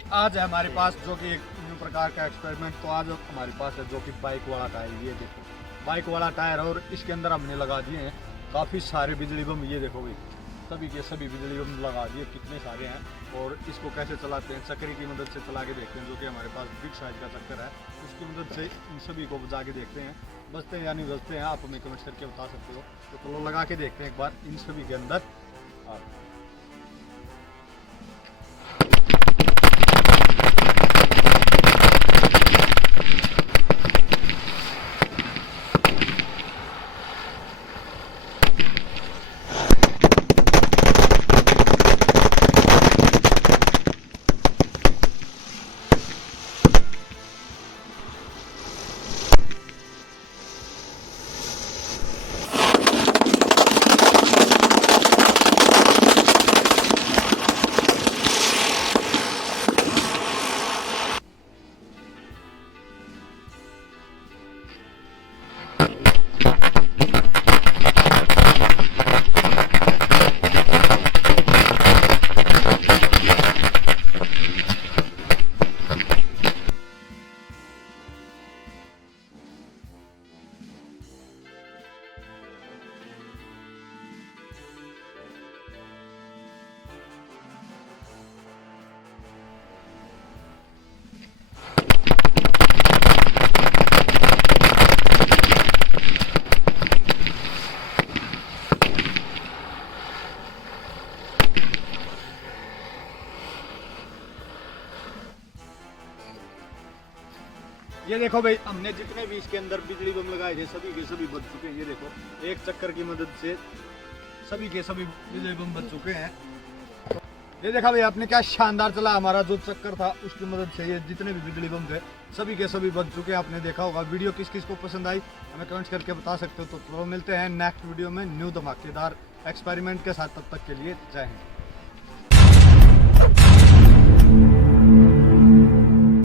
भाई आज है हमारे पास जो कि एक न्यू प्रकार का एक्सपेरिमेंट। तो आज हमारे पास है जो कि बाइक वाला टायर। ये देखो बाइक वाला टायर, और इसके अंदर हमने लगा दिए हैं काफ़ी सारे बिजली बम। ये देखो भाई सभी के सभी बिजली बम लगा दिए, कितने सारे हैं। और इसको कैसे चलाते हैं, चक्री की मदद से चला के देखते हैं, जो कि हमारे पास बिग साइज का चक्कर है। उसकी मदद से इन सभी को बजा के देखते हैं, बजते हैं या नहीं बजते हैं, आप हमें कमेंट करके बता सकते हो। तो चलो लगा के देखते हैं एक बार इन सभी के अंदर। ये देखो भाई हमने जितने भी इसके अंदर बिजली बम लगाए थे सभी के सभी बच चुके हैं। ये देखो एक चक्कर की मदद से सभी के सभी बिजली बम बच चुके हैं। ये देखा भाई आपने क्या शानदार चला, हमारा जो चक्कर था उसकी मदद से ये जितने भी बिजली बम थे सभी के सभी बच चुके हैं। आपने देखा होगा। वीडियो किस किस को पसंद आई हमें कमेंट्स करके बता सकते हो। तो मिलते हैं नेक्स्ट वीडियो में न्यू धमाकेदार एक्सपेरिमेंट के साथ। तब तक के लिए जय हिंद।